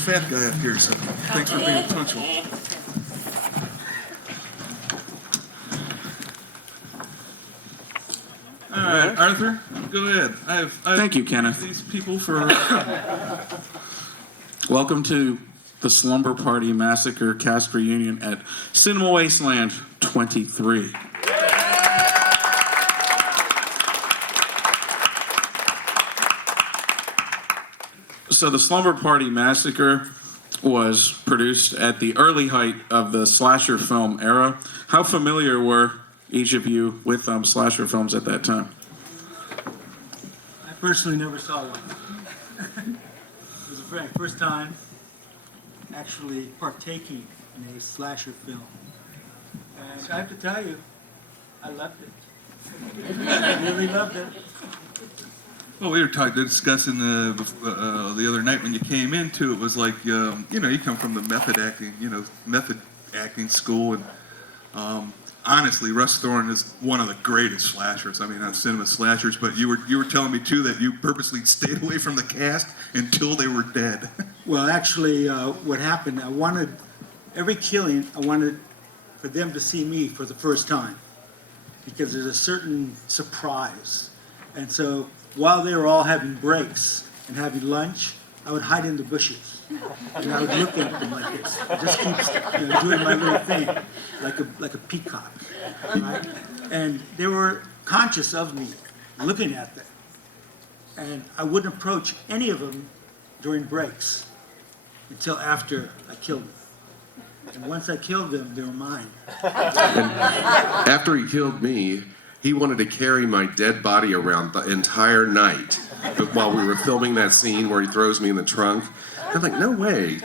fat guy up here, so thanks for being punctual. All right, Arthur, go ahead. Thank you, Kenneth. These people for Welcome to the Slumber Party Massacre cast reunion at Cinema Wasteland 23. So the Slumber Party Massacre was produced at the early height of the slasher film era. How familiar were each of you with slasher films at that time? I personally never saw one. It was a very first time actually partaking in a slasher film. And I have to tell you, I loved it. I really loved it. well, we were discussing the other night when you came into it was like you come from the method acting school, and honestly, Russ Thorne is one of the greatest slashers. I mean, not cinema slashers, but you were telling me too that you purposely stayed away from the cast until they were dead. Well, actually, what happened, I wanted every killing, I wanted for them to see me for the first time, because there's a certain surprise. And so while they were all having breaks and having lunch, I would hide in the bushes. And I would look at them like this. I just keep doing my little thing, like a peacock. Right? And they were conscious of me looking at them. And I wouldn't approach any of them during breaks until after I killed them. And once I killed them, they were mine. After he killed me, he wanted to carry my dead body around the entire night while we were filming that scene where he throws me in the trunk. I'm like, no way.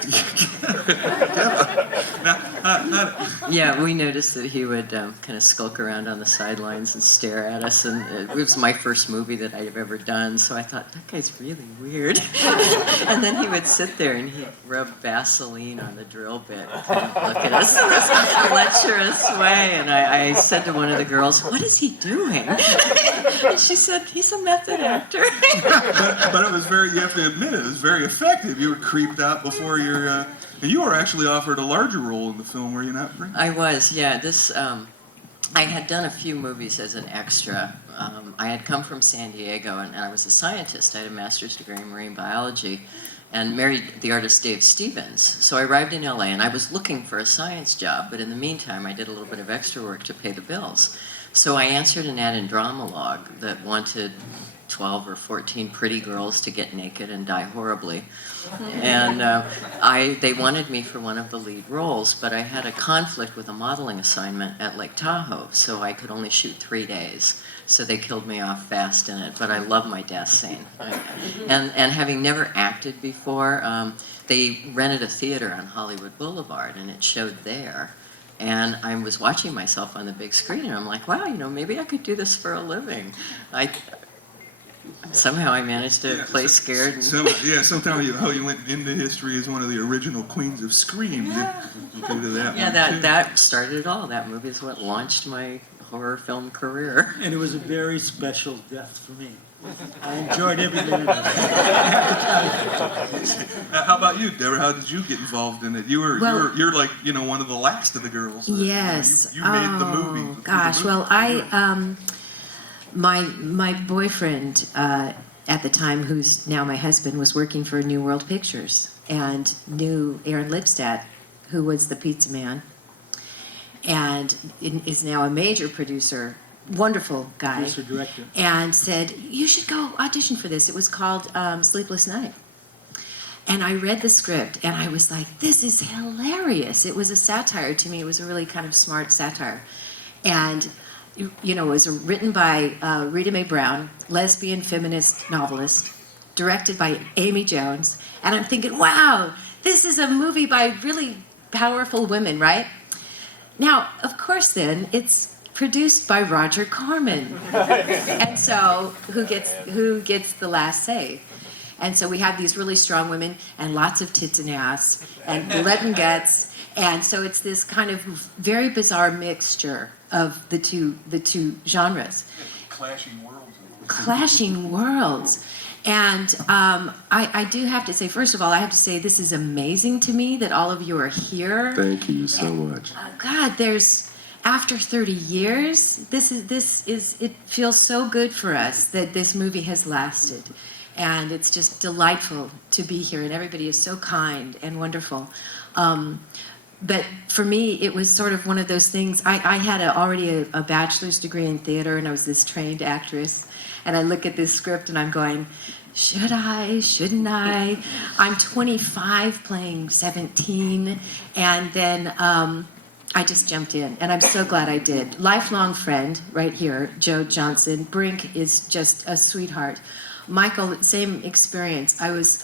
Yeah, we noticed that he would kind of skulk around on the sidelines and stare at us, and it was my first movie that I've ever done, so I thought, that guy's really weird. And then he would sit there and he'd rub Vaseline on the drill bit and kind of look at us in this lecherous way, and I said to one of the girls, what is he doing? And she said, he's a method actor. but it was you have to admit, it was very effective. You were creeped out before your, and you were actually offered a larger role in the film, were you not, Bree? I was, yeah. I had done a few movies as an extra. I had come from San Diego, and I was a scientist. I had a master's degree in marine biology and married the artist Dave Stevens. So I arrived in LA, and I was looking for a science job, but in the meantime, I did a little bit of extra work to pay the bills. So I answered an ad in Dramalog that wanted 12 or 14 pretty girls to get naked and die horribly. And they wanted me for one of the lead roles, but I had a conflict with a modeling assignment at Lake Tahoe, so I could only shoot 3 days. So they killed me off fast in it, but I love my death scene. And having never acted before, they rented a theater on Hollywood Boulevard, and it showed there. And I was watching myself on the big screen, and I'm like, wow, maybe I could do this for a living. Somehow I managed to play scared. Somehow you went into history as one of the original queens of Scream. Due to that that started it all. That movie is what launched my horror film career. And it was a very special death for me. I enjoyed every minute of it. How about you, Deborah? How did you get involved in it? You're like one of the last of the girls. Yes. You made the movie. Gosh, well, my boyfriend at the time, who's now my husband, was working for New World Pictures and knew Aaron Lipstadt, who was the pizza man, and is now a major producer, wonderful guy. Producer, director. And said, you should go audition for this. It was called Sleepless Night. And I read the script, and I was like, this is hilarious. It was a satire to me. It was a really kind of smart satire. And it was written by Rita Mae Brown, lesbian feminist novelist, directed by Amy Jones. And I'm thinking, wow, this is a movie by really powerful women, right? Now, of course, then, it's produced by Roger Corman. And so, who gets the last say? And so we have these really strong women and lots of tits and ass and blood and guts. And so it's this kind of very bizarre mixture of the two genres. Clashing worlds. Clashing worlds. And I do have to say, first of all, I have to say this is amazing to me that all of you are here. Thank you so much. God, there's after 30 years, this is it feels so good for us that this movie has lasted, and it's just delightful to be here, and everybody is so kind and wonderful. But for me, it was sort of one of those things. I had already a bachelor's degree in theater, and I was this trained actress. And I look at this script, and I'm going, should I? Shouldn't I? I'm 25 playing 17. And then I just jumped in, and I'm so glad I did. Lifelong friend right here, Joe Johnson. Brink is just a sweetheart. Michael, same experience. I was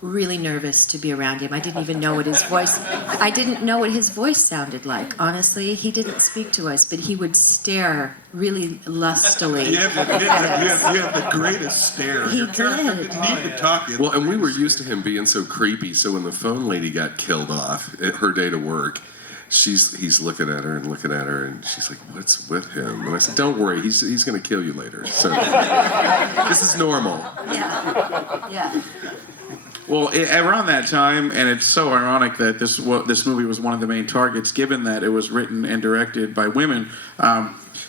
really nervous to be around him. I didn't even know what his voice, I didn't know what his voice sounded like, honestly. He didn't speak to us, but he would stare really lustily. You have the greatest stare. He Your character did. didn't need to talk. Well, and we were used to him being so creepy. So when the phone lady got killed off at her day to work, he's looking at her, and she's like, "What's with him?" And I said, "Don't worry, he's going to kill you later. So this is normal." Yeah. Well, around that time, and it's so ironic that this movie was one of the main targets, given that it was written and directed by women.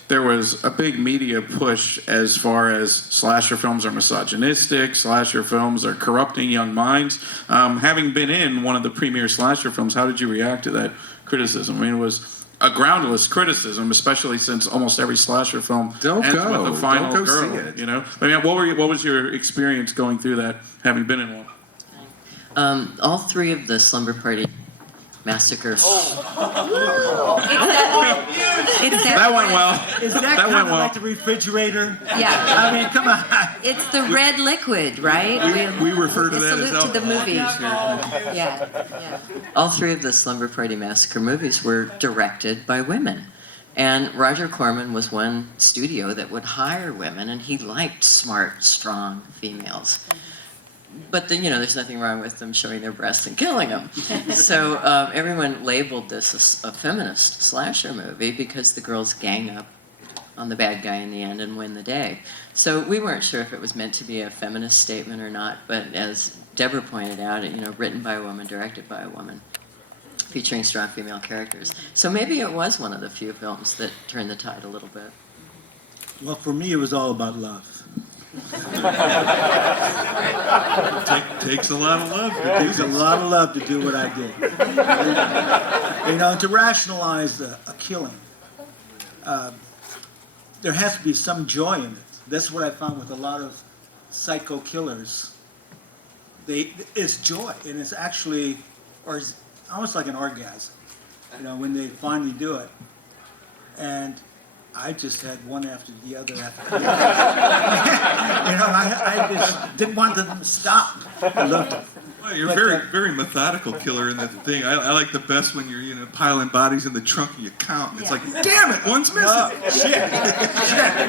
There was a big media push as far as slasher films are misogynistic, slasher films are corrupting young minds. Having been in one of the premier slasher films, how did you react to that criticism? I mean, it was a groundless criticism, especially since almost every slasher film Don't ends go. with a final Don't go girl. see it. You know, I mean, what was your experience going through that, having been in one? All three of the Slumber Party Massacre. That went well. Is that That kind went of well. like the refrigerator? Yeah. I mean, come on. It's the red liquid, right? We refer to A that as salute to the alcohol. movie. Yeah. All three of the Slumber Party Massacre movies were directed by women. And Roger Corman was one studio that would hire women, and he liked smart, strong females. But then, there's nothing wrong with them showing their breasts and killing them. So everyone labeled this a feminist slasher movie because the girls gang up on the bad guy in the end and win the day. So we weren't sure if it was meant to be a feminist statement or not, but as Deborah pointed out, written by a woman, directed by a woman, featuring strong female characters. So maybe it was one of the few films that turned the tide a little bit. Well, for me, it was all about love. Takes a lot of love. It takes a lot of love to do what I did. To rationalize a killing, there has to be some joy in it. That's what I found with a lot of psycho killers. It's joy, and it's actually, or it's almost like an orgasm, when they finally do it. And I just had one after the other after the other. I just didn't want them to stop. I loved it. Well, you're very methodical killer in that thing. I like the best when you're piling bodies in the trunk and you count. And it's like, damn it, one's missing. Oh, shit.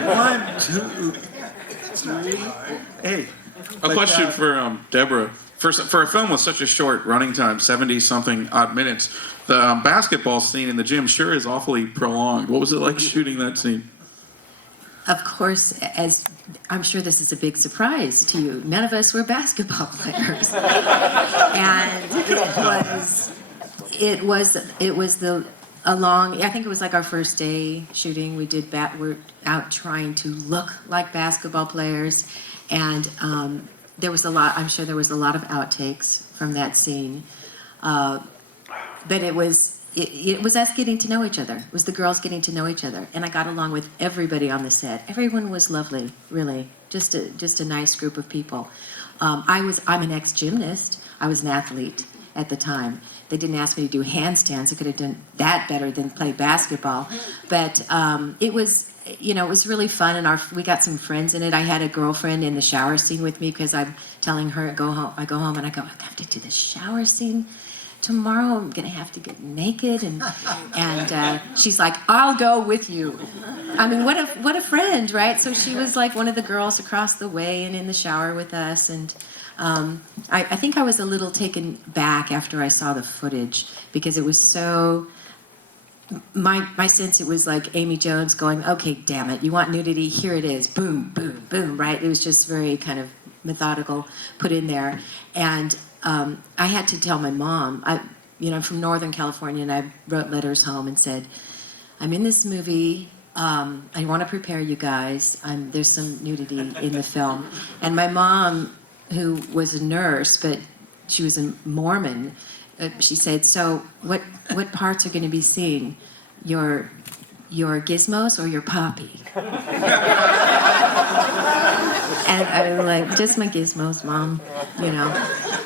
1, 2, 3. Hey. A question for Deborah. For a film with such a short running time, 70-something odd minutes, the basketball scene in the gym sure is awfully prolonged. What was it like shooting that scene? Of course, as I'm sure this is a big surprise to you, none of us were basketball players, and it was a long. I think it was like our first day shooting. We're out trying to look like basketball players, and there was a lot. I'm sure there was a lot of outtakes from that scene, but it was us getting to know each other. It was the girls getting to know each other, and I got along with everybody on the set. Everyone was lovely, really. Just a nice group of people. I'm an ex-gymnast. I was an athlete at the time. They didn't ask me to do handstands. I could have done that better than play basketball, but it was. It was really fun, and we got some friends in it. I had a girlfriend in the shower scene with me because I'm telling her, I go home and I go, I have to do the shower scene tomorrow. I'm gonna have to get naked, and she's like, I'll go with you. I mean, what a friend, right? So she was like one of the girls across the way and in the shower with us, and I think I was a little taken back after I saw the footage because it was so my sense, it was like Amy Jones going, okay, damn it, you want nudity? Here it is. Boom, boom, boom, right? It was just very kind of methodical, put in there. And I had to tell my mom, I'm from Northern California, and I wrote letters home and said, I'm in this movie. I want to prepare you guys. There's some nudity in the film. And my mom, who was a nurse, but she was a Mormon, she said, so what parts are going to be seen? Your gizmos or your poppy? And I was like, just my gizmos, Mom,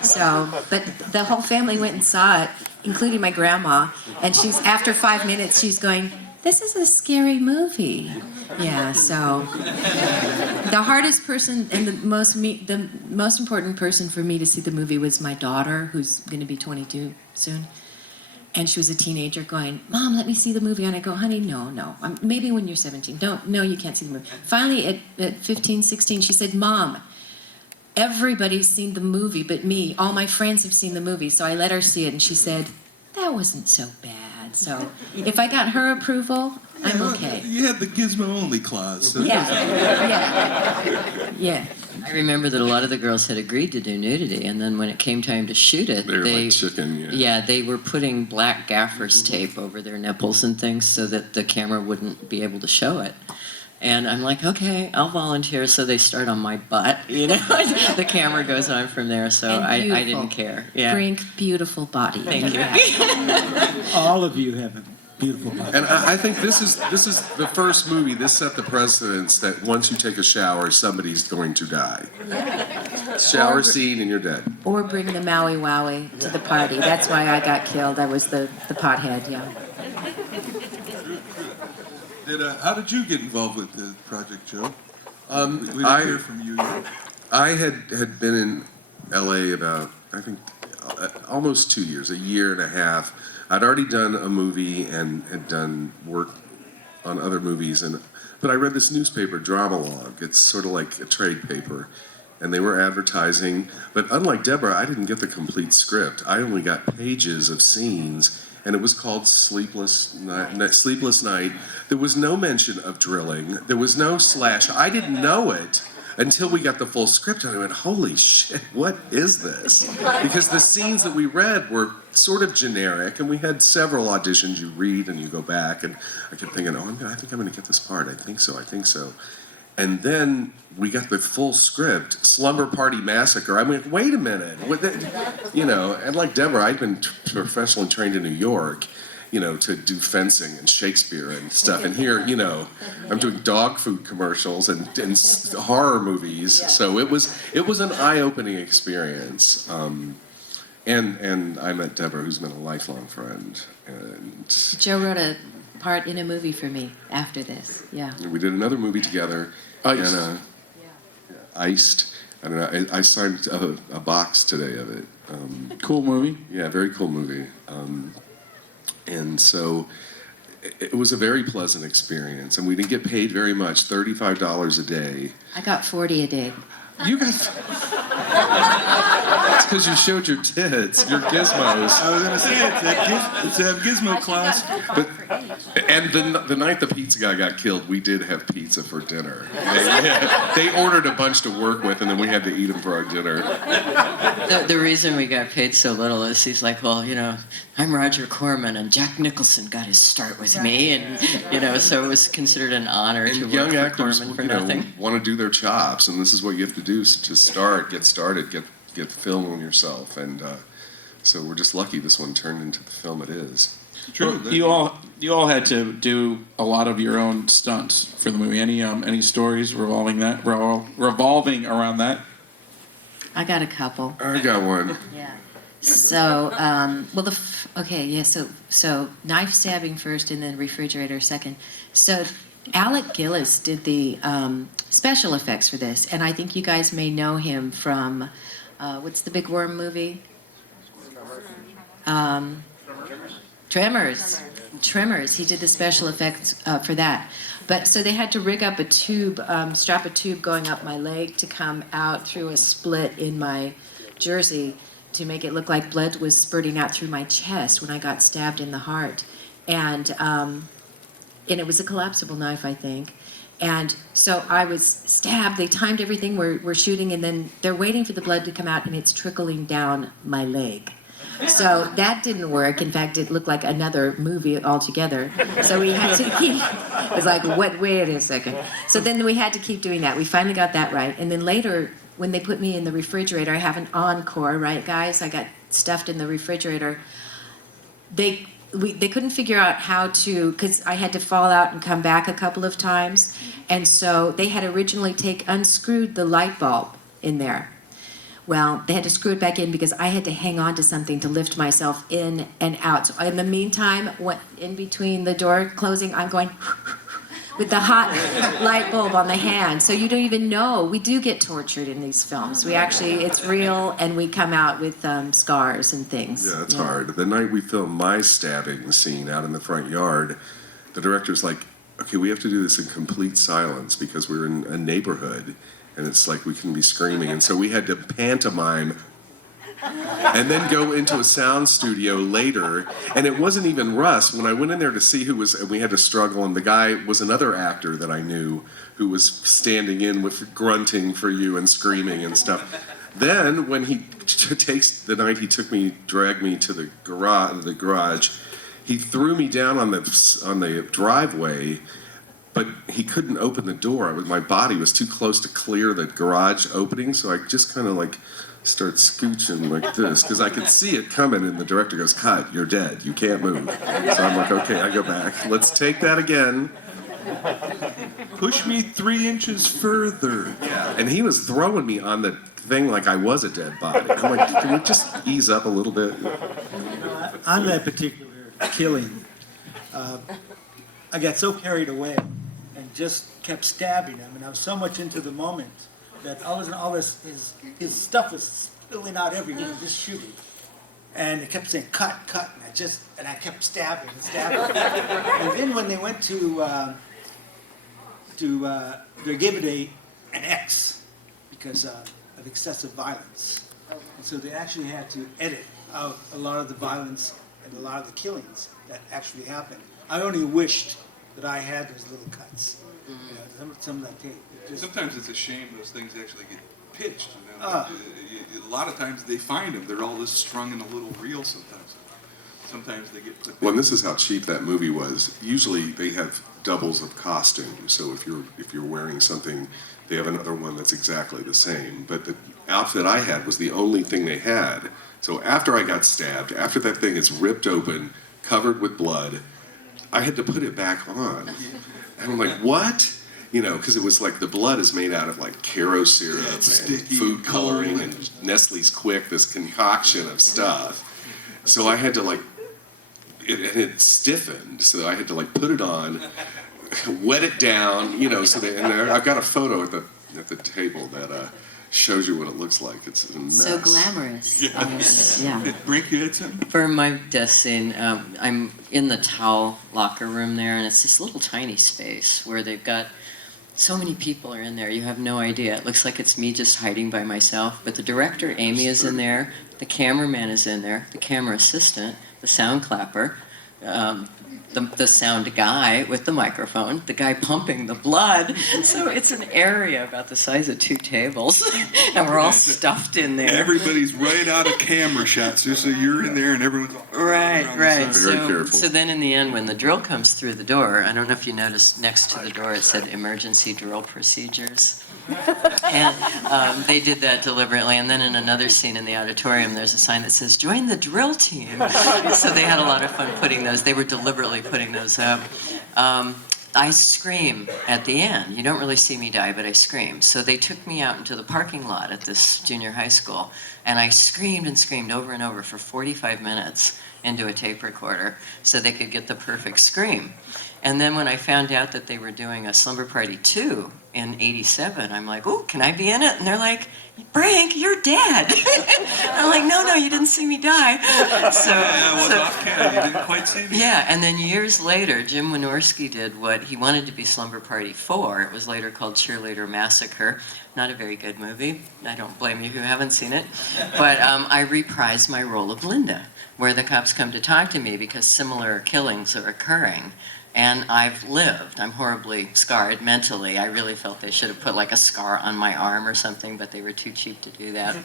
So, but the whole family went and saw it, including my grandma. And after 5 minutes, she's going, this is a scary movie. Yeah, so the hardest person and the most important person for me to see the movie was my daughter, who's going to be 22 soon. And she was a teenager going, Mom, let me see the movie. And I go, honey, no. Maybe when you're 17. No, you can't see the movie. Finally, at 15, 16, she said, Mom, everybody's seen the movie but me. All my friends have seen the movie. So I let her see it, and she said, that wasn't so bad. So if I got her approval, I'm okay. You had the gizmo only clause. So Yeah. I remember that a lot of the girls had agreed to do nudity, and then when it came time to shoot it, They're like chicken, yeah. Yeah, they were putting black gaffer's tape over their nipples and things so that the camera wouldn't be able to show it. And I'm like, okay, I'll volunteer. So they start on my butt, The camera goes on from there, so And I beautiful. didn't care. Yeah. Brink, beautiful body. Thank you. All of you have a beautiful body. And I think this is the first movie. This set the precedence that once you take a shower, somebody's going to die. Shower scene and you're dead. Or bring the Maui Wowie to the party. That's why I got killed. I was the pothead, yeah. how did you get involved with the project, Joe? We didn't hear from you yet. I had been in LA about, I think, almost 2 years, a year and a half. I'd already done a movie and had done work on other movies, but I read this newspaper, Dramalog. It's sort of like a trade paper, and they were advertising. But unlike Deborah, I didn't get the complete script. I only got pages of scenes, and it was called Sleepless Night. There was no mention of drilling. There was no slash. I didn't know it until we got the full script, and I went, holy shit, what is this? Because the scenes that we read were sort of generic, and we had several auditions you read and you go back, and I kept thinking, I think I'm going to get this part. I think so. And then we got the full script, Slumber Party Massacre. I mean, wait a minute. And like Deborah, I'd been professionally trained in New York, to do fencing and Shakespeare and stuff. And here, I'm doing dog food commercials and horror movies. Yeah. So it was an eye-opening experience. And I met Deborah, who's been a lifelong friend. And Joe wrote a part in a movie for me after this, yeah. we did another movie together. Iced. And, Iced. I don't know. I signed a box today of it. Cool movie. Yeah, very cool movie. And so it was a very pleasant experience, and we didn't get paid very much, $35 a day. I got 40 a day. You got... It's because you showed your tits, your gizmos. I was going to say, it's a gizmo class. And the night the pizza guy got killed, we did have pizza for dinner. They ordered a bunch to work with, and then we had to eat them for our dinner. The reason we got paid so little is he's like, well, I'm Roger Corman, and Jack Nicholson got his start with me, and so it was considered an honor to And work young for actors, Corman for nothing. want to do their chops, and this is what you have to do to get started, get film on yourself, and so we're just lucky this one turned into the film it is. True. Well, you all had to do a lot of your own stunts for the movie. Any stories revolving around that? I got a couple. I got one. Yeah. So, so knife stabbing first and then refrigerator second. So Alec Gillis did the special effects for this, and I think you guys may know him from, what's the big worm movie? Tremors. He did the special effects for that. But so they had to rig up a tube, strap a tube going up my leg to come out through a split in my jersey to make it look like blood was spurting out through my chest when I got stabbed in the heart. And it was a collapsible knife, I think. And so I was stabbed. They timed everything. We're shooting, and then they're waiting for the blood to come out, and it's trickling down my leg. So that didn't work. In fact, it looked like another movie altogether. So we had to keep, it was like, what, wait a second. So then we had to keep doing that. We finally got that right. And then later, when they put me in the refrigerator, I have an encore, right, guys? I got stuffed in the refrigerator. They couldn't figure out how to, because I had to fall out and come back a couple of times. And so they had originally unscrewed the light bulb in there. Well, they had to screw it back in because I had to hang on to something to lift myself in and out. So in the meantime, in between the door closing, I'm going with the hot light bulb on the hand. So you don't even know. We do get tortured in these films. It's real, and we come out with scars and things. Yeah, it's hard. The night we filmed my stabbing scene out in the front yard, the director's like, okay, we have to do this in complete silence because we're in a neighborhood, and it's like we couldn't be screaming. And so we had to pantomime and then go into a sound studio later. And it wasn't even Russ. When I went in there to see who was, and we had to struggle, and the guy was another actor that I knew who was standing in with grunting for you and screaming and stuff. Then when he the night he dragged me to the garage, he threw me down on the driveway, but he couldn't open the door. My body was too close to clear the garage opening, so I just kind of like start scooching like this because I could see it coming, and the director goes, "Cut, you're dead. You can't move." So I'm like, okay, I go back. Let's take that again. Push me 3 inches further. Yeah. And he was throwing me on the thing like I was a dead body. I'm like, can we just ease up a little bit? On that particular killing, I got so carried away and just kept stabbing him, and I was so much into the moment that all this his stuff was spilling out everywhere, just shooting. And it kept saying, cut, cut, and I kept stabbing and stabbing. And then when they went to they gave it an X because of excessive violence. And so they actually had to edit out a lot of the violence and a lot of the killings that actually happened. I only wished that I had those little cuts. You know, some of that tape. Sometimes it's a shame those things actually get pitched. You know? A lot of times they find them. They're all just strung in a little reel sometimes. Sometimes they get put. Well, and this is how cheap that movie was. Usually they have doubles of costume. So if you're wearing something, they have another one that's exactly the same. But the outfit I had was the only thing they had. So after I got stabbed, after that thing is ripped open, covered with blood, I had to put it back on. And I'm like, what? You know, because it was like the blood is made out of like Caro syrup and food coloring and Nestle's Quick, this concoction of stuff. So I had to like, it stiffened, so I had to like put it on, wet it down, you know. So I've got a photo at the table that shows you what it looks like. It's a mess. So glamorous. Yeah. Brink, you had something? For my death scene, I'm in the towel locker room there, and it's this little tiny space where they've got so many people are in there. You have no idea. It looks like it's me just hiding by myself. But the director, Amy, is in there. The cameraman is in there. The camera assistant, the sound clapper, the sound guy with the microphone, the guy pumping the blood. So it's an area about the size of 2 tables, and we're all stuffed in there. Everybody's right out of camera shots, so you're in there and everyone's right. Very careful. So then in the end, when the drill comes through the door, I don't know if you noticed next to the door it said emergency drill procedures. And they did that deliberately. And then in another scene in the auditorium, there's a sign that says, join the drill team. So they had a lot of fun putting those. They were deliberately putting those up. I scream at the end. You don't really see me die, but I scream. So they took me out into the parking lot at this junior high school, and I screamed and screamed over and over for 45 minutes into a tape recorder so they could get the perfect scream. And then when I found out that they were doing a Slumber Party 2 in '87, I'm like, "Ooh, can I be in it?" And they're like, "Brink, you're dead." I'm like, "No, you didn't see me die." I was off camera. You didn't quite see me. Yeah, and then years later, Jim Wynorski did what he wanted to be Slumber Party 4. It was later called Cheerleader Massacre. Not a very good movie. I don't blame you if you haven't seen it. But I reprised my role of Linda, where the cops come to talk to me because similar killings are occurring. And I've lived. I'm horribly scarred mentally. I really felt they should have put like a scar on my arm or something, but they were too cheap to do that.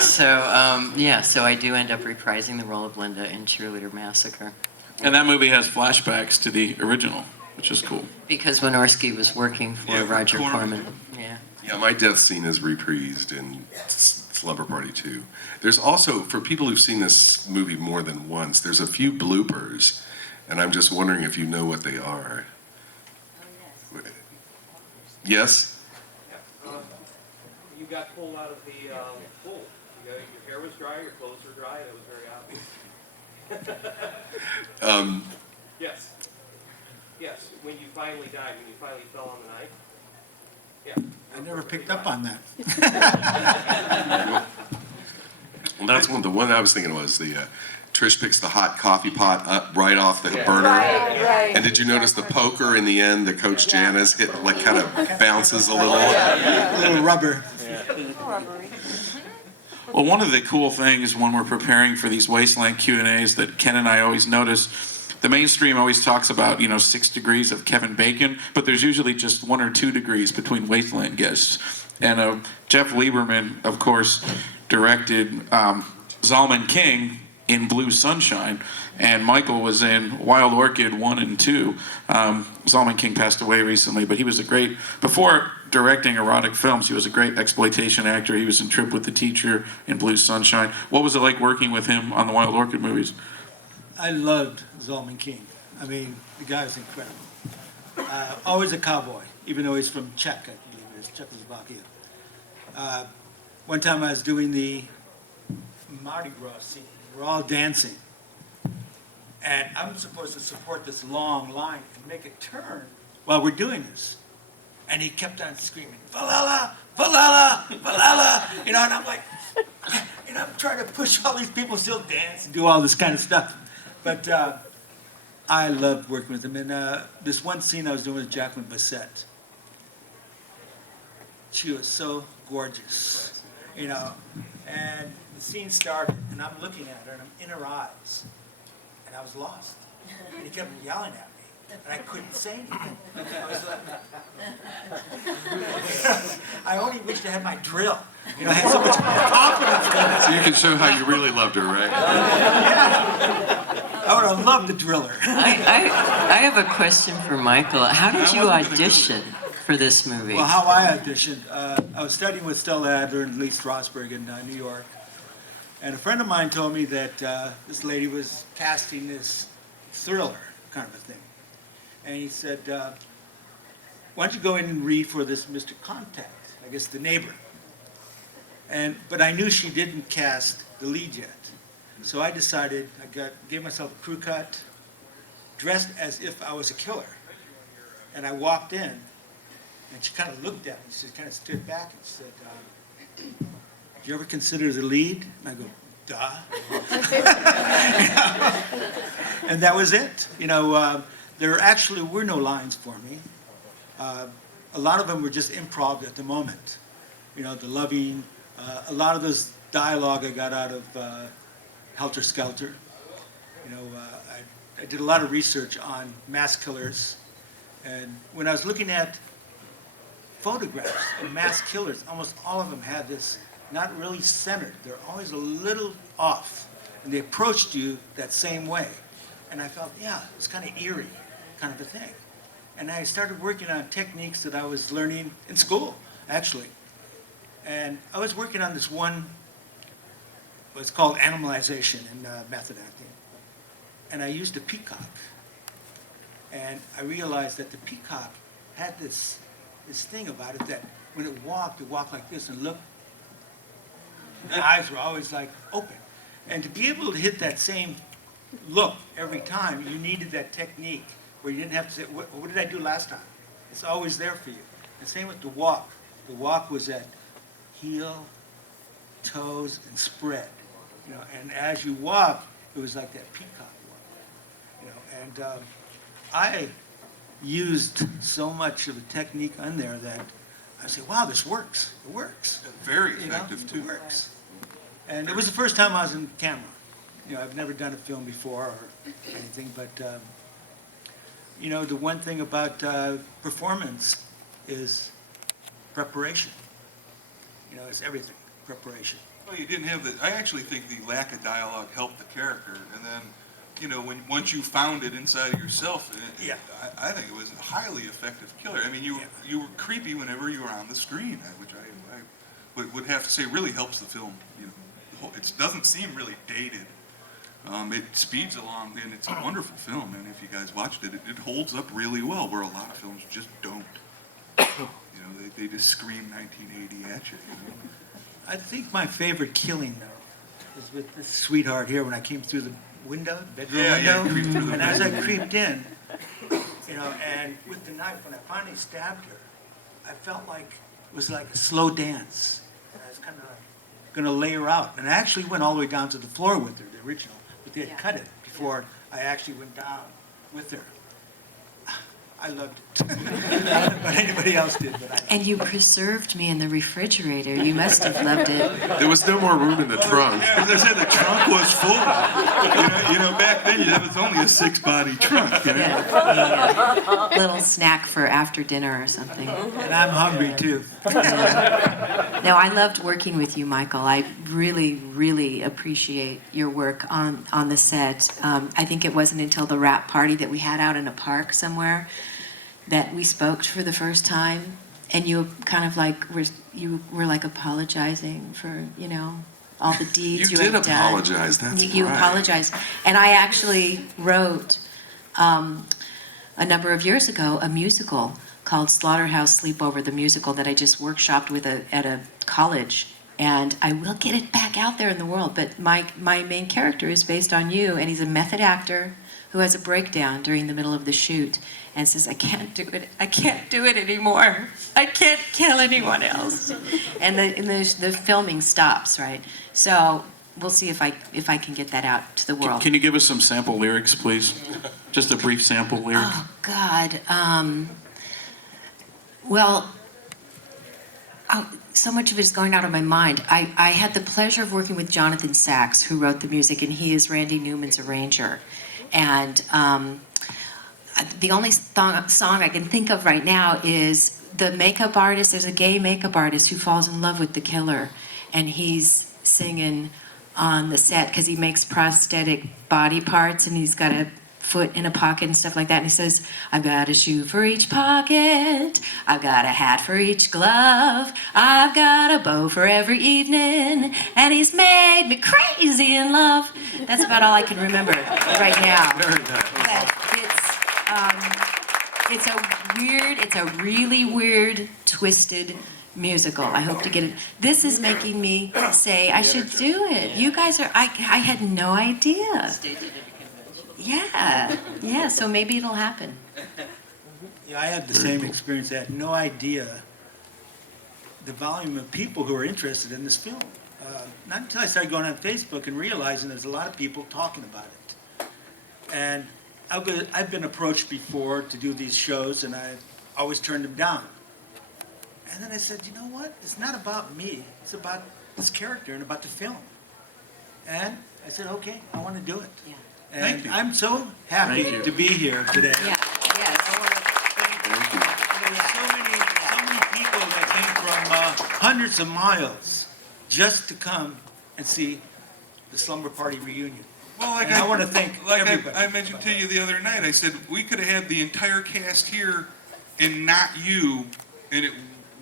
So I do end up reprising the role of Linda in Cheerleader Massacre. And that movie has flashbacks to the original, which is cool. Because Wynorski was working for Yeah, Roger Corman. Corman. Yeah. Yeah, my death scene is reprised in Slumber Party 2. There's also, for people who've seen this movie more than once, there's a few bloopers, and I'm just wondering if you know what they are. Yes? You got pulled out of the pool. Your hair was dry, your clothes were dry, and it was very obvious. Yes. Yes, when you finally died, when you finally fell on the knife. Yeah. I never picked up on that. Well, that's the one I was thinking was the Trish picks the hot coffee pot up right off the burner. Right. And did you notice the poker in the end, the Coach Janice hit, like kind of bounces a little? A little rubber. Well, one of the cool things when we're preparing for these Wasteland Q&As that Ken and I always notice, the mainstream always talks about, 6 degrees of Kevin Bacon, but there's usually just 1 or 2 degrees between Wasteland guests. And Jeff Lieberman, of course, directed Zalman King in Blue Sunshine, and Michael was in Wild Orchid 1 and 2. Zalman King passed away recently, but he was before directing erotic films, he was a great exploitation actor. He was in Trip with the Teacher in Blue Sunshine. What was it like working with him on the Wild Orchid movies? I loved Zalman King. I mean, the guy was incredible. Always a cowboy, even though he's from Czech, I believe it is, Czechoslovakia. One time I was doing the Mardi Gras scene. We're all dancing. And I'm supposed to support this long line and make it turn while we're doing this. And he kept on screaming, Valhalla, Valhalla, Valhalla. And I'm like, and I'm trying to push all these people still dance and do all this kind of stuff. But I loved working with him. And this one scene I was doing with Jacqueline Bisset. She was so gorgeous, and the scene started, and I'm looking at her, and I'm in her eyes, and I was lost. And he kept yelling at me, and I couldn't say anything. I was like, I only wished I had my drill. I had so much confidence in it. So you can show how you really loved her, right? I would have loved to drill her. I have a question for Michael. How did you audition for this movie? Well, how I auditioned, I was studying with Stella Adler and Lee Strasberg in New York. And a friend of mine told me that this lady was casting this thriller kind of a thing. And he said, why don't you go in and read for this Mr. Contact, I guess the neighbor. But I knew she didn't cast the lead yet. So I decided, gave myself a crew cut, dressed as if I was a killer. And I walked in, and she kind of looked at me. She kind of stood back and said, did you ever consider the lead? And I go, duh. And that was it. There actually were no lines for me. A lot of them were just improv at the moment. The loving, a lot of this dialogue I got out of Helter Skelter. I did a lot of research on mass killers. And when I was looking at photographs of mass killers, almost all of them had this not really centered. They're always a little off. And they approached you that same way. And I felt, yeah, it's kind of eerie, kind of a thing. And I started working on techniques that I was learning in school, actually. And I was working on this one, what's called animalization in method acting. And I used a peacock. And I realized that the peacock had this thing about it that when it walked like this and looked. The eyes were always like open. And to be able to hit that same look every time, you needed that technique where you didn't have to say, what did I do last time? It's always there for you. And same with the walk. The walk was at heel, toes, and spread. And as you walk, it was like that peacock walk. And I used so much of the technique on there that I say, wow, this works. It works. Very effective, too. It works. And it was the first time I was in camera. You know, I've never done a film before or anything, but, you know, the one thing about performance is preparation. You know, it's everything, preparation. Well, you didn't have the. I actually think the lack of dialogue helped the character, and then, you know, once you found it inside of yourself, Yeah. I think it was a highly effective killer. I mean, you were creepy whenever you were on the screen, which I would have to say really helps the film. You know, it doesn't seem really dated. It speeds along, and it's a wonderful film. And if you guys watched it, it holds up really well, where a lot of films just don't. You know, they just scream 1980 at you. You know? I think my favorite killing, though, is with this sweetheart here when I came through the window, bedroom Yeah, window. you creeped through the And as I window. creeped in, you know, and with the knife, when I finally stabbed her, I felt like it was like a slow dance. And I was kind of going to lay her out. And I actually went all the way down to the floor with her, the original. But they had cut it before I actually went down with her. I loved it. But anybody else did, but I. And you preserved me in the refrigerator. You must have loved it. There was no more room in the trunk. As I said, the trunk was full. You know, back then it was only a 6-body trunk. You know? Yeah. Little snack for after dinner or something. And I'm hungry, too. No, I loved working with you, Michael. I really, really appreciate your work on the set. I think it wasn't until the wrap party that we had out in a park somewhere that we spoke for the first time, and you kind of like were like apologizing for, you know, all the deeds You you did had done. apologize, that's You right. apologized, and I actually wrote a number of years ago a musical called Slaughterhouse Sleepover, the musical that I just workshopped with at a college. And I will get it back out there in the world. But my main character is based on you, and he's a method actor who has a breakdown during the middle of the shoot and says, I can't do it. I can't do it anymore. I can't kill anyone else. And the filming stops, right? So we'll see if I can get that out to the world. Can you give us some sample lyrics, please? Just a brief sample lyric. Oh, God. Well, so much of it is going out of my mind. I had the pleasure of working with Jonathan Sachs, who wrote the music, and he is Randy Newman's arranger. And the only song I can think of right now is the makeup artist. There's a gay makeup artist who falls in love with the killer, and he's singing on the set because he makes prosthetic body parts, and he's got a foot in a pocket and stuff like that, and he says, I've got a shoe for each pocket, I've got a hat for each glove, I've got a bow for every evening, and he's made me crazy in love. That's about all I can remember right now. But it's a really weird, twisted musical. I hope to get it. This is making me say I should do it. You guys are, I had no idea. Yeah, so maybe it'll happen. Yeah, I had the same experience. I had no idea the volume of people who are interested in this film. Not until I started going on Facebook and realizing there's a lot of people talking about it. And I've been approached before to do these shows, and I always turned them down. And then I said, you know what? It's not about me. It's about this character and about the film. And I said, okay, I want to do it. Yeah. And Thank you. I'm so happy Thank you. to be here today. Yeah, yes. I want to thank you. There's so many people that came from hundreds of miles just to come and see the Slumber Party reunion. Well, like And I want to thank everybody. I mentioned to you the other night, I said we could have had the entire cast here and not you, and it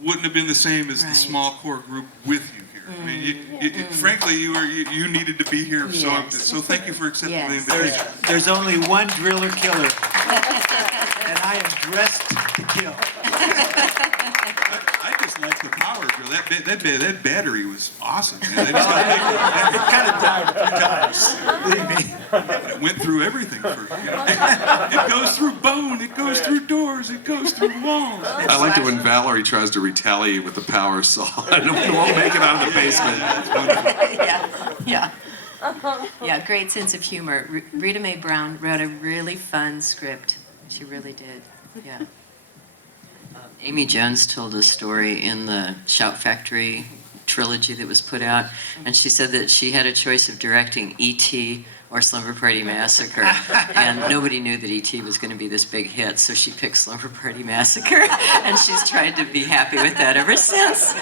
wouldn't have been the same as the Right. small core group with you here. I mean, frankly, you needed to be here, Yes. so thank you for accepting the Yes. invitation. There's only one driller killer, and I am dressed to kill. I just like the power drill. That battery was awesome. Man. They just got bigger. It kind of died a few times, believe me. It went through everything. It goes through bone. It goes through doors. It goes through walls. I like it when Valerie tries to retaliate with the power saw and it won't make it out of the basement. Yeah, great sense of humor. Rita Mae Brown wrote a really fun script. She really did. Yeah. Amy Jones told a story in the Shout Factory trilogy that was put out, and she said that she had a choice of directing E.T. or Slumber Party Massacre, and nobody knew that E.T. was going to be this big hit, so she picked Slumber Party Massacre, and she's tried to be happy with that ever since.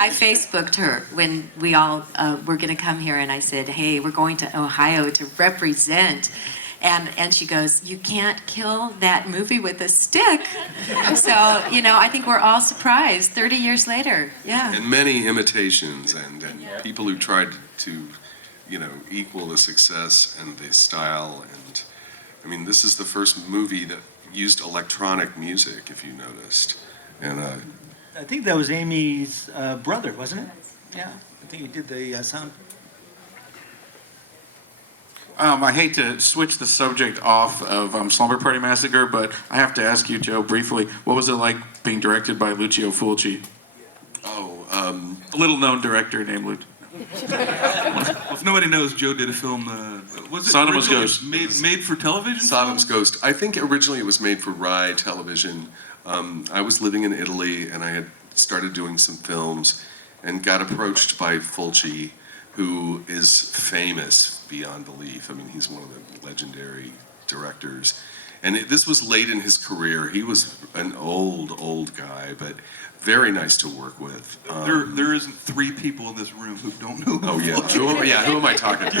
I Facebooked her when we all were going to come here, and I said, hey, we're going to Ohio to represent. And she goes, you can't kill that movie with a stick. So, I think we're all surprised 30 years later. Yeah. And many imitations and people who tried to, equal the success and the style. And I mean, this is the first movie that used electronic music, if you noticed. And I think that was Amy's brother, wasn't it? Yeah, I think he did the sound. I hate to switch the subject off of Slumber Party Massacre, but I have to ask you, Joe, briefly, what was it like being directed by Lucio Fulci? A little-known director named Lucio. Well, if nobody knows, Joe did a film. Was it Sodom's originally Ghost. made for television? Sodom's Ghost. I think originally it was made for Rai Television. I was living in Italy and I had started doing some films and got approached by Fulci, who is famous beyond belief. I mean, he's one of the legendary directors. And this was late in his career. He was an old guy, but very nice to work with. There isn't three people in this room who don't know. Oh yeah, who am I talking to?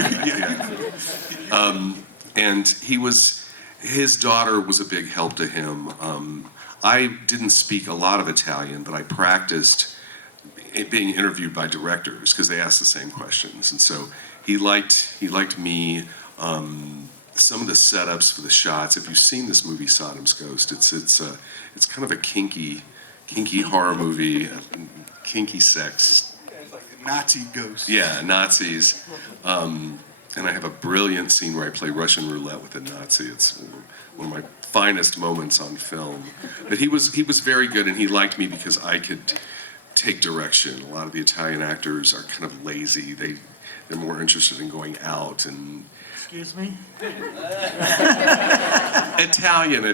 Yeah. And his daughter was a big help to him. I didn't speak a lot of Italian, but I practiced being interviewed by directors because they asked the same questions, and so he liked me. Some of the setups for the shots. If you've seen this movie, Sodom's Ghost, it's kind of a kinky horror movie, kinky sex. It's like a Nazi ghost. Yeah, Nazis. And I have a brilliant scene where I play Russian roulette with a Nazi. It's one of my finest moments on film. But he was very good, and he liked me because I could take direction. A lot of the Italian actors are kind of lazy. They're more interested in going out and. Excuse me? Italian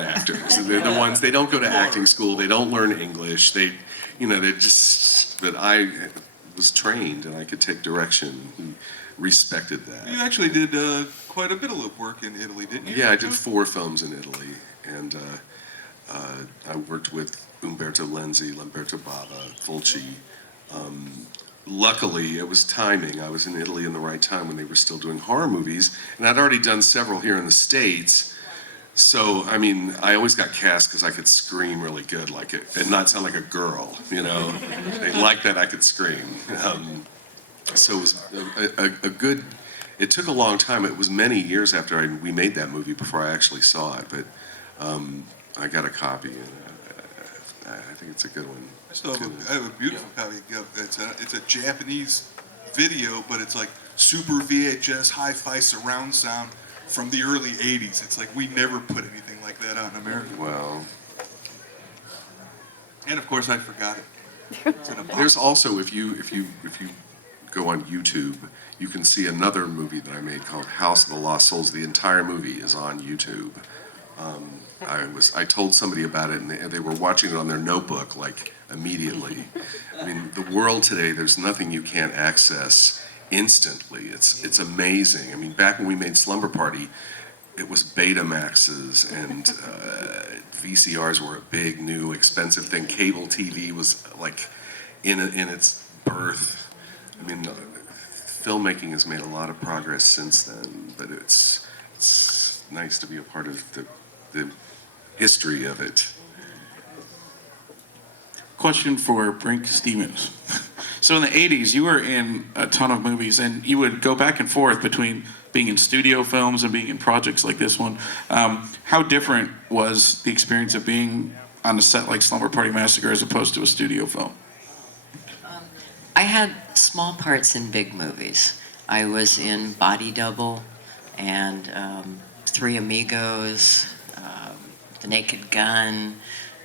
actors. They're the ones, they don't go to acting school, they don't learn English, they just, but I was trained and I could take direction. He respected that. You actually did quite a bit of work in Italy, didn't you? Yeah, I did 4 films in Italy, and I worked with Umberto Lenzi, Lamberto Bava, Fulci. Luckily, it was timing. I was in Italy in the right time when they were still doing horror movies, and I'd already done several here in the States. So, I mean, I always got cast because I could scream really good, and not sound like a girl, They liked that I could scream. So it was a good. It took a long time. It was many years after we made that movie before I actually saw it, but I got a copy, and I think it's a good one. I have a beautiful copy. It's a Japanese video, but it's like super VHS hi-fi surround sound from the early '80s. It's like we never put anything like that out in America. Wow. And of course, I forgot it. It's in a box. There's also, if you go on YouTube, you can see another movie that I made called House of the Lost Souls. The entire movie is on YouTube. I told somebody about it, and they were watching it on their notebook immediately. I mean, the world today, there's nothing you can't access instantly. It's amazing. I mean, back when we made Slumber Party, it was Betamaxes and VCRs were a big, new, expensive thing. Cable TV was in its birth. I mean, filmmaking has made a lot of progress since then, but it's nice to be a part of the history of it. Question for Brink Stevens. So in the 80s, you were in a ton of movies, and you would go back and forth between being in studio films and being in projects like this one. How different was the experience of being on a set like Slumber Party Massacre as opposed to a studio film? I had small parts in big movies. I was in Body Double and Three Amigos, The Naked Gun,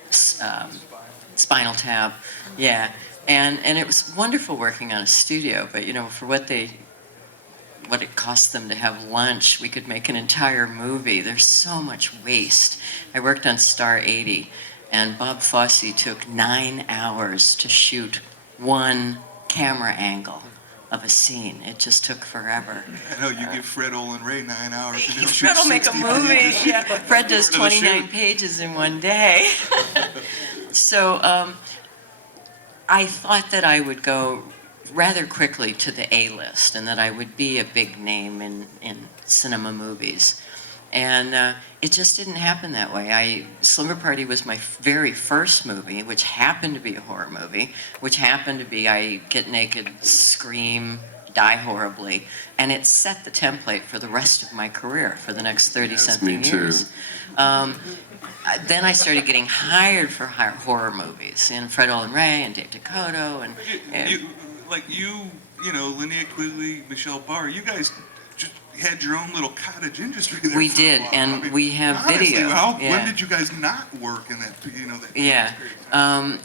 Spinal Tap, yeah. And it was wonderful working on a studio, but for what it cost them to have lunch, we could make an entire movie. There's so much waste. I worked on Star 80, And Bob Fosse took 9 hours to shoot one camera angle of a scene. It just took forever. I know, you give Fred Olin Ray 9 hours and he'll shoot Fred will make a 60 movie. pages. Yeah, Fred does Where to the 29 shoot? pages in one day. So I thought that I would go rather quickly to the A-list and that I would be a big name in cinema movies. And it just didn't happen that way. Slumber Party was my very first movie, which happened to be a horror movie, which happened to be I get naked, scream, die horribly, and it set the template for the rest of my career for the next 30-something me too. years. Then I started getting hired for horror movies, and Fred Olin Ray and Dave Dakota, and You know, Linnea Quigley, Michelle Barr, you guys just had your own little cottage industry there. we for a did, while. and I mean, we have honestly, video. When Yeah. did you guys not work in that, that Yeah, period of time?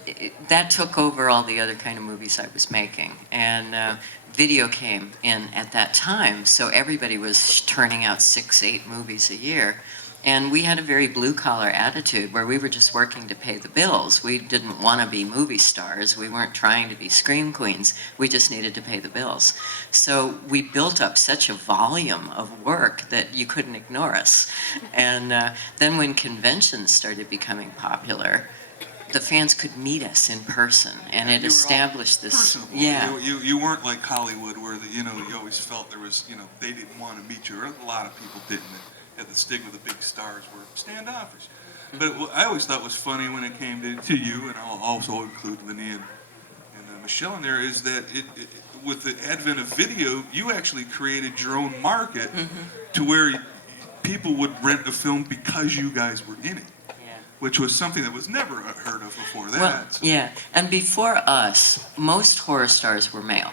that took over all the other kind of movies I was making, and video came in at that time, so everybody was turning out 6, 8 movies a year, and we had a very blue-collar attitude where we were just working to pay the bills. We didn't want to be movie stars. We weren't trying to be scream queens. We just needed to pay the bills. So we built up such a volume of work that you couldn't ignore us. And then when conventions started becoming popular, the fans could meet us in person, and it You were all established this. personable. Yeah, You weren't like Hollywood where, you always felt there was, they didn't want to meet you. Or a lot of people didn't. Had the stigma the big stars were standoffish. But what I always thought was funny when it came to you, and I'll also include Linnea and Michelle in there, is that with the advent of video, you actually created your own market to where people would rent a film because you guys were in it, which was something that was never heard of before that. well, yeah, and before us, most horror stars were male.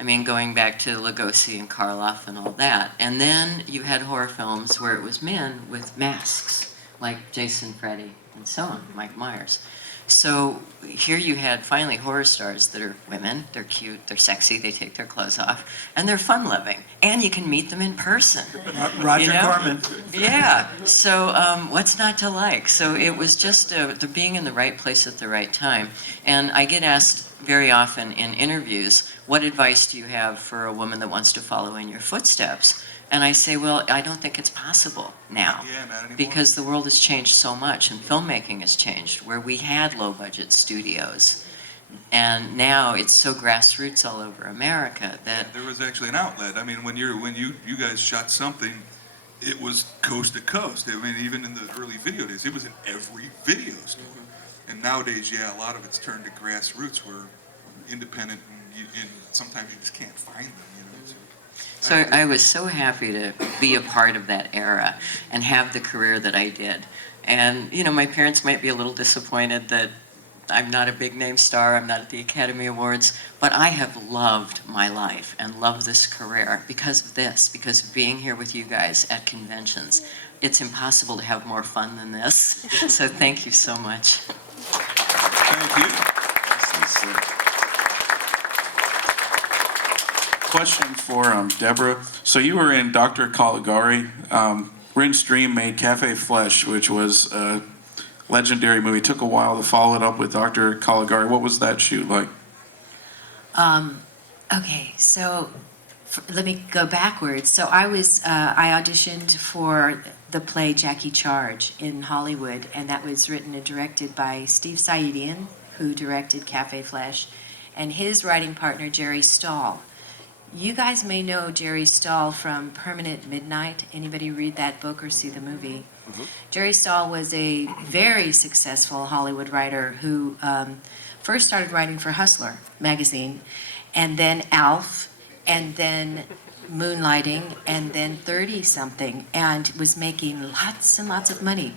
I mean, going back to Lugosi and Karloff and all that. And then you had horror films where it was men with masks, like Jason, Freddy, and so on, Mike Myers. So here you had finally horror stars that are women, they're cute, they're sexy, they take their clothes off, and they're fun-loving. And you can meet them in person. Roger Corman. Yeah, so what's not to like? So it was just the being in the right place at the right time. And I get asked very often in interviews, what advice do you have for a woman that wants to follow in your footsteps? And I say, well, I don't think it's possible now. Yeah, not anymore. Because the world has changed so much, and filmmaking has changed, where we had low-budget studios. And now it's so grassroots all over America that There was actually an outlet. I mean, when you guys shot something, it was coast to coast. I mean, even in the early video days, it was in every video store. And nowadays, yeah, a lot of it's turned to grassroots, where independent, and sometimes you just can't find them. So I was so happy to be a part of that era and have the career that I did. And, my parents might be a little disappointed that I'm not a big name star, I'm not at the Academy Awards, but I have loved my life and loved this career because of this, because of being here with you guys at conventions. It's impossible to have more fun than this. So thank you so much. Thank you. Question for Deborah. So you were in Dr. Caligari. Rin Stream made Cafe Flesh, which was a legendary movie. It took a while to follow it up with Dr. Caligari. What was that shoot like? Okay, so let me go backwards. So I auditioned for the play Jackie Charge in Hollywood, and that was written and directed by Steve Saidian, who directed Cafe Flesh, and his writing partner, Jerry Stahl. You guys may know Jerry Stahl from Permanent Midnight. Anybody read that book or see the movie? Mm-hmm. Jerry Stahl was a very successful Hollywood writer who first started writing for Hustler magazine, and then Alf, and then Moonlighting, and then 30-something, and was making lots and lots of money.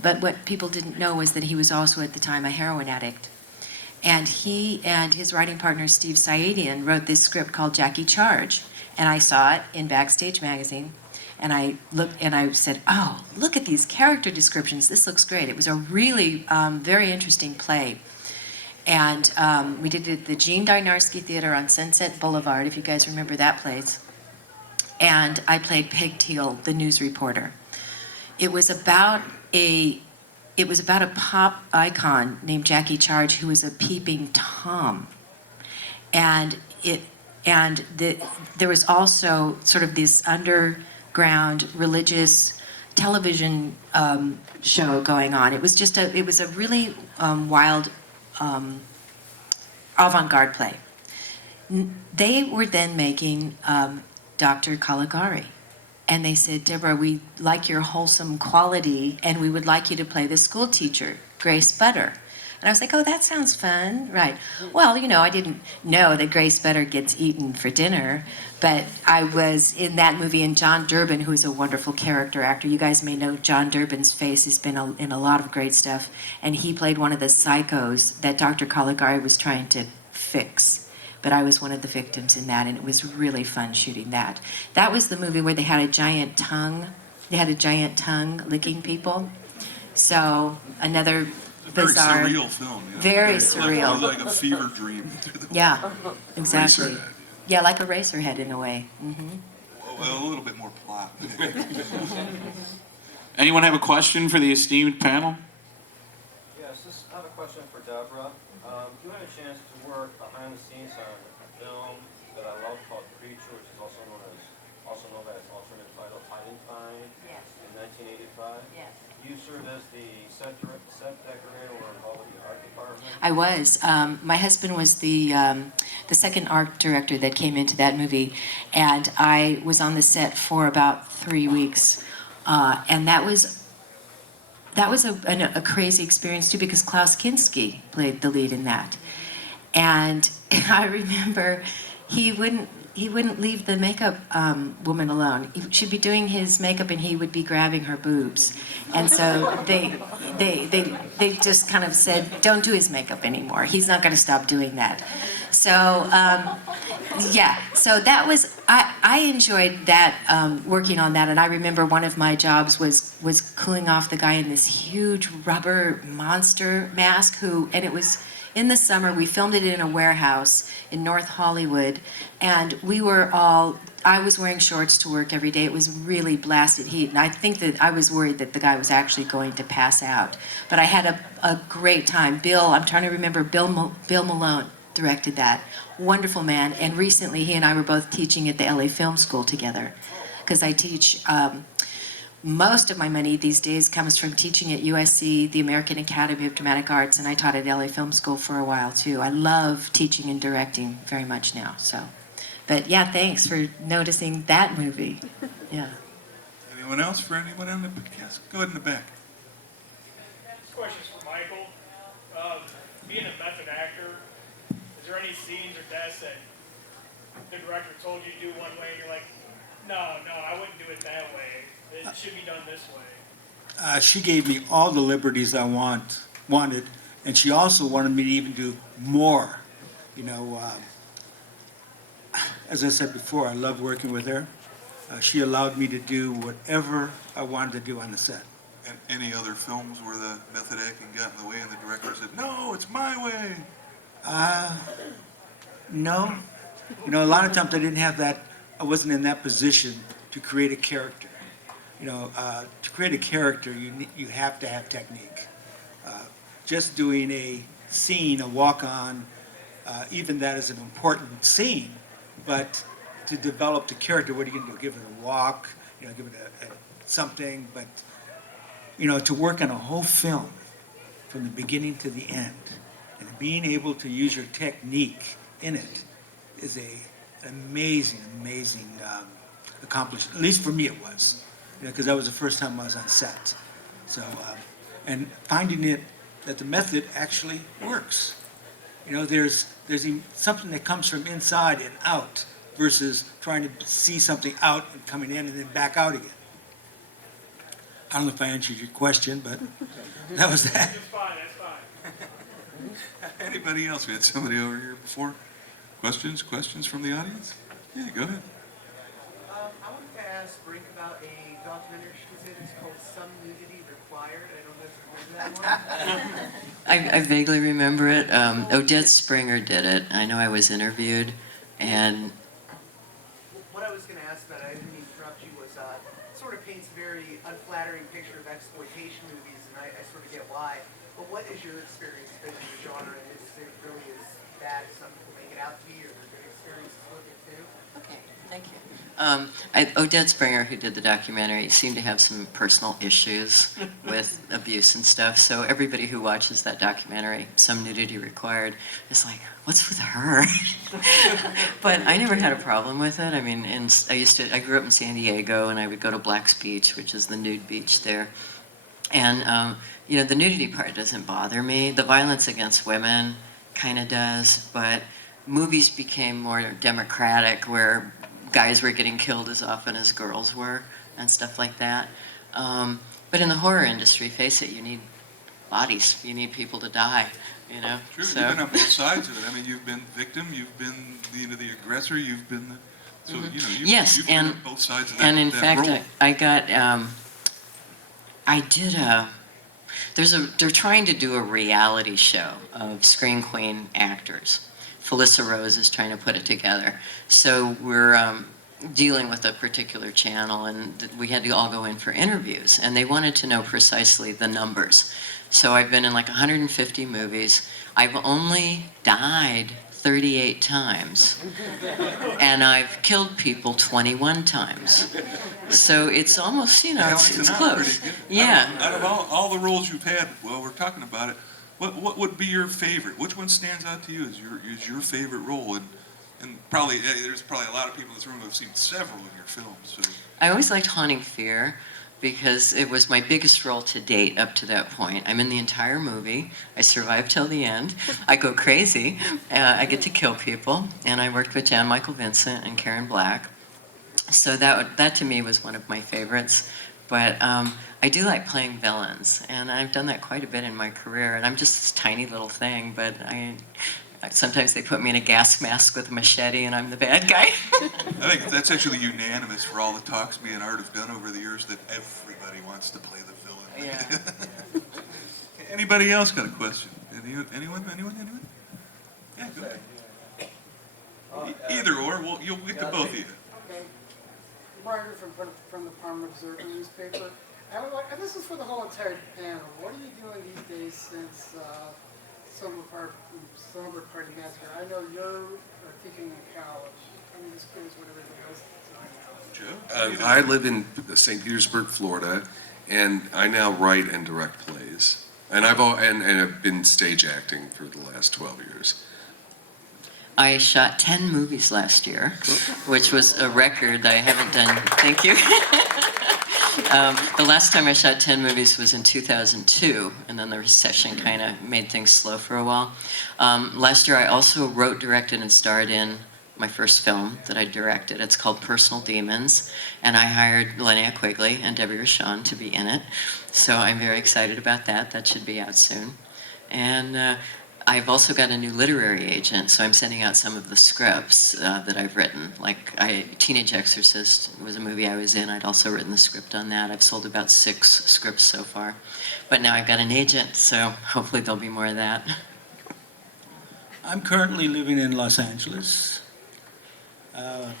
But what people didn't know was that he was also at the time a heroin addict. And he and his writing partner, Steve Saidian, wrote this script called Jackie Charge. And I saw it in Backstage magazine. And I looked and I said, oh, look at these character descriptions. This looks great. It was a really very interesting play. And we did it at the Gene Dynarski Theater on Sunset Boulevard, if you guys remember that place. And I played Peg Teal, the news reporter. It was about a it was about a pop icon named Jackie Charge who was a peeping Tom, and there was also sort of this underground religious television show going on. It was a really wild avant-garde play. They were then making Dr. Caligari. And they said, Deborah, we like your wholesome quality, and we would like you to play the school teacher, Grace Butter. And I was like, oh, that sounds fun. Right. Well, I didn't know that Grace Butter gets eaten for dinner, but I was in that movie, and John Durbin, who's a wonderful character actor. You guys may know John Durbin's face. He's been in a lot of great stuff. And he played one of the psychos that Dr. Caligari was trying to fix. But I was one of the victims in that, and it was really fun shooting that. That was the movie where they had a giant tongue. They had a giant tongue licking people. So another bizarre, very surreal film. very surreal. Like a fever dream. Yeah, exactly. Eraserhead. Yeah, like a Eraserhead in a way. Well, a little bit more plot. Anyone have a question for the esteemed panel? Yes, I have a question for Deborah. You had a chance to work behind the scenes on a film that I love called Creature, which is also known by its alternate title, Hiding Time, in 1985. Yes. You served as the set decorator or involved with the art department. I was. My husband was the second art director that came into that movie, and I was on the set for about 3 weeks, and that was a crazy experience too, because Klaus Kinski played the lead in that, and I remember he wouldn't leave the makeup woman alone. She'd be doing his makeup and he would be grabbing her boobs, and so they just kind of said, don't do his makeup anymore. He's not going to stop doing that. So so that was I enjoyed that, working on that. And I remember one of my jobs was cooling off the guy in this huge rubber monster mask and it was in the summer. We filmed it in a warehouse in North Hollywood, and I was wearing shorts to work every day. It was really blasted heat, and I think that I was worried that the guy was actually going to pass out. But I had a great time. I'm trying to remember, Bill Malone directed that. Wonderful man, and recently he and I were both teaching at the LA Film School together, because I teach, most of my money these days comes from teaching at USC, the American Academy of Dramatic Arts, and I taught at LA Film School for a while too. I love teaching and directing very much now, so. But yeah, thanks for noticing that movie. Yeah. Anyone else for anyone on the podcast? Go ahead in the back. This question's for Michael. Being a method actor, is there any scenes or deaths that the director told you to do one way and you're like, no, I wouldn't do it that way. It should be done this way? She gave me all the liberties I wanted, and she also wanted me to even do more. As I said before, I love working with her. She allowed me to do whatever I wanted to do on the set. And any other films where the method acting got in the way and the director said, no, it's my way? No. A lot of times I didn't have that, I wasn't in that position to create a character. To create a character, you have to have technique. Just doing a scene, a walk-on, even that is an important scene, but to develop the character, what are you going to do? Give it a walk, give it something, but, to work on a whole film from the beginning to the end, and being able to use your technique in it is an amazing accomplishment. At least for me it was, because that was the first time I was on set. So, and finding it that the method actually works. There's something that comes from inside and out versus trying to see something out and coming in and then back out again. I don't know if I answered your question, but that was that. That's fine. Anybody else? We had somebody over here before. Questions from the audience? Yeah, go ahead. I wanted to ask Brink about a documentary she did. It's called Some Nudity Required. I don't know if you remember that one. I vaguely remember it. Odette Springer did it. I know I was interviewed, and what I was going to ask about, I didn't mean to interrupt you, was sort of paints a very unflattering picture of exploitation movies, and I sort of get why. But what is your experience been in the genre? And is it really as bad as some people make it out to be, or are there good experiences with it too? Okay, thank you. Odette Springer, who did the documentary, seemed to have some personal issues with abuse and stuff. So everybody who watches that documentary, Some Nudity Required, is like, what's with her? But I never had a problem with it. I mean, I grew up in San Diego, and I would go to Black's Beach, which is the nude beach there. And the nudity part doesn't bother me. The violence against women kind of does, but movies became more democratic, where guys were getting killed as often as girls were, and stuff like that. But in the horror industry, face it, you need bodies. You need people to die. True, So, you've been on both sides of it. I mean, you've been victim, you've been the aggressor, you've been the, so yes, you've been on both sides of that. and in that fact, role. I got I did they're trying to do a reality show of Screen Queen actors. Felissa Rose is trying to put it together. So we're dealing with a particular channel, and we had to all go in for interviews, and they wanted to know precisely the numbers. So I've been in like 150 movies. I've only died 38 times, and I've killed people 21 times. So it's almost, it's close. Yeah. Out of all the roles you've had, while we're talking about it, what would be your favorite? Which one stands out to you as your favorite role? And probably there's probably a lot of people in this room who have seen several of your films. So. I always liked Haunting Fear, because it was my biggest role to date up to that point. I'm in the entire movie. I survive till the end. I go crazy. I get to kill people. And I worked with Jan Michael Vincent and Karen Black. So that to me was one of my favorites. But I do like playing villains. And I've done that quite a bit in my career. And I'm just this tiny little thing, but sometimes they put me in a gas mask with a machete and I'm the bad guy. I think that's actually unanimous for all the talks me and Art have done over the years, that everybody wants to play the villain. Yeah. Anybody else got a question? Anyone? Yeah, go ahead. Either or, you'll get to both of you. Okay. Margaret from the Parma Observer newspaper. And this is for the whole entire panel. What are you doing these days since Slumber Party Massacre? I know you're teaching in college. I'm just curious what everybody else is doing now. I live in St. Petersburg, Florida, and I now write and direct plays. And I've been stage acting for the last 12 years. I shot 10 movies last year, which was a record I haven't done. Thank you. The last time I shot 10 movies was in 2002, and then the recession kind of made things slow for a while. Last year I also wrote, directed, and starred in my first film that I directed. It's called Personal Demons, and I hired Linnea Quigley and Debbie Rochon to be in it. So I'm very excited about that. That should be out soon. And I've also got a new literary agent, so I'm sending out some of the scripts that I've written. Like Teenage Exorcist was a movie I was in. I'd also written the script on that. I've sold about 6 scripts so far. But now I've got an agent, so hopefully there'll be more of that. I'm currently living in Los Angeles.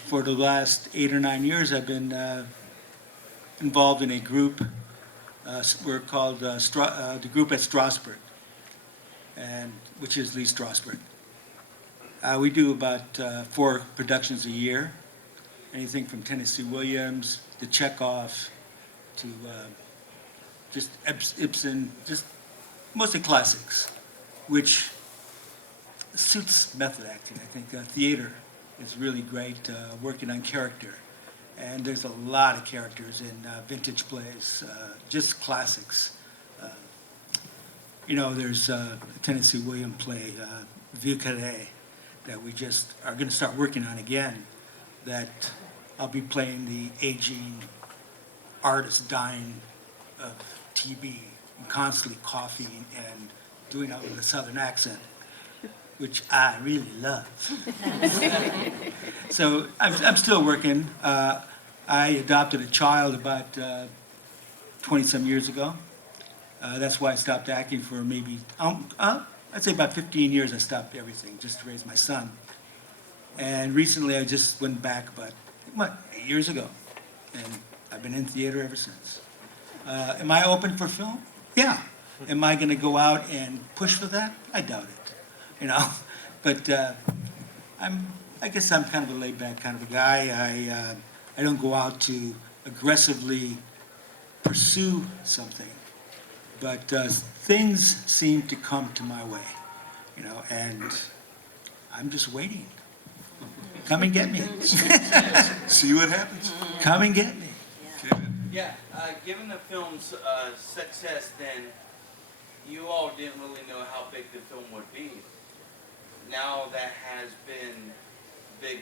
For the last 8 or 9 years, I've been involved in a group. We're called the group at Strasbourg, which is Lee Strasberg. We do about 4 productions a year, anything from Tennessee Williams to Chekhov to just Ibsen, just mostly classics, which suits method acting. I think theater is really great, working on character. And there's a lot of characters in vintage plays, just classics. There's a Tennessee Williams play, Vieux Carré, that we just are going to start working on again, that I'll be playing the aging artist dying of TB and constantly coughing and doing it with a southern accent, which I really love. So I'm still working. I adopted a child about 20-some years ago. That's why I stopped acting for maybe, I'd say about 15 years I stopped everything just to raise my son. And recently I just went back about what, 8 years ago. And I've been in theater ever since. Am I open for film? Yeah. Am I going to go out and push for that? I doubt it. You know, but I guess I'm kind of a laid-back kind of a guy. I don't go out to aggressively pursue something, but things seem to come to my way, you know, and I'm just waiting. Come and get me. See what happens. Come and get me. Yeah, given the film's success, then you all didn't really know how big the film would be. Now that has been big,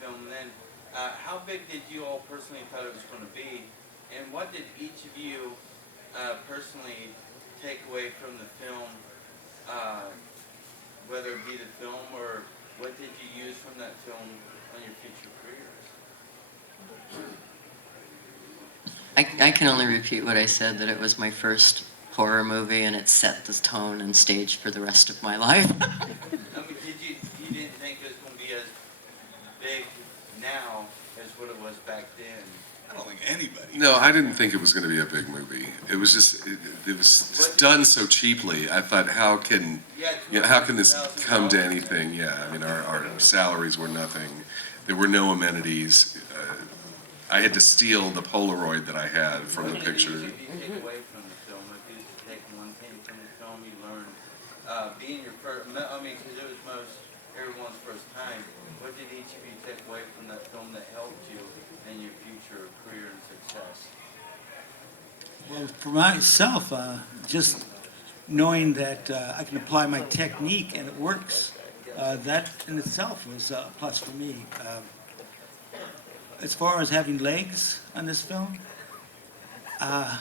film. Then, how big did you all personally thought it was going to be, and what did each of you personally take away from the film, whether it be the film or what did you use from that film on your future careers? I can only repeat what I said, that it was my first horror movie and it set the tone and stage for the rest of my life. I mean, you didn't think it was going to be as big now as what it was back then? I don't think anybody. No, I didn't think it was going to be a big movie. It was just, it was done so cheaply. I thought, how can this come to anything? Yeah, I mean, our salaries were nothing. There were no amenities. I had to steal the Polaroid that I had from the picture. What did each of you take away from the film? If you take one thing from the film you learned, being your first, I mean, because it was everyone's first time, what did each of you take away from that film that helped you in your future career and success? Well, for myself, just knowing that I can apply my technique and it works, that in itself was a plus for me. As far as having legs on this film, I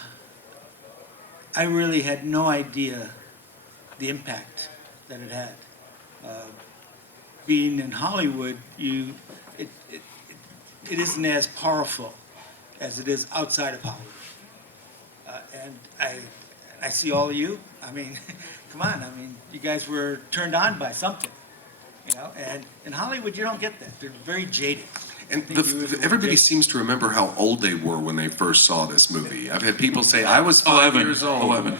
really had no idea the impact that it had. Being in Hollywood, it isn't as powerful as it is outside of Hollywood. And I see all of you. I mean, come on. I mean, you guys were turned on by something, you know. And in Hollywood, you don't get that. They're very jaded. And everybody seems to remember how old they were when they first saw this movie. I've had people say, I was 5 years old. 11.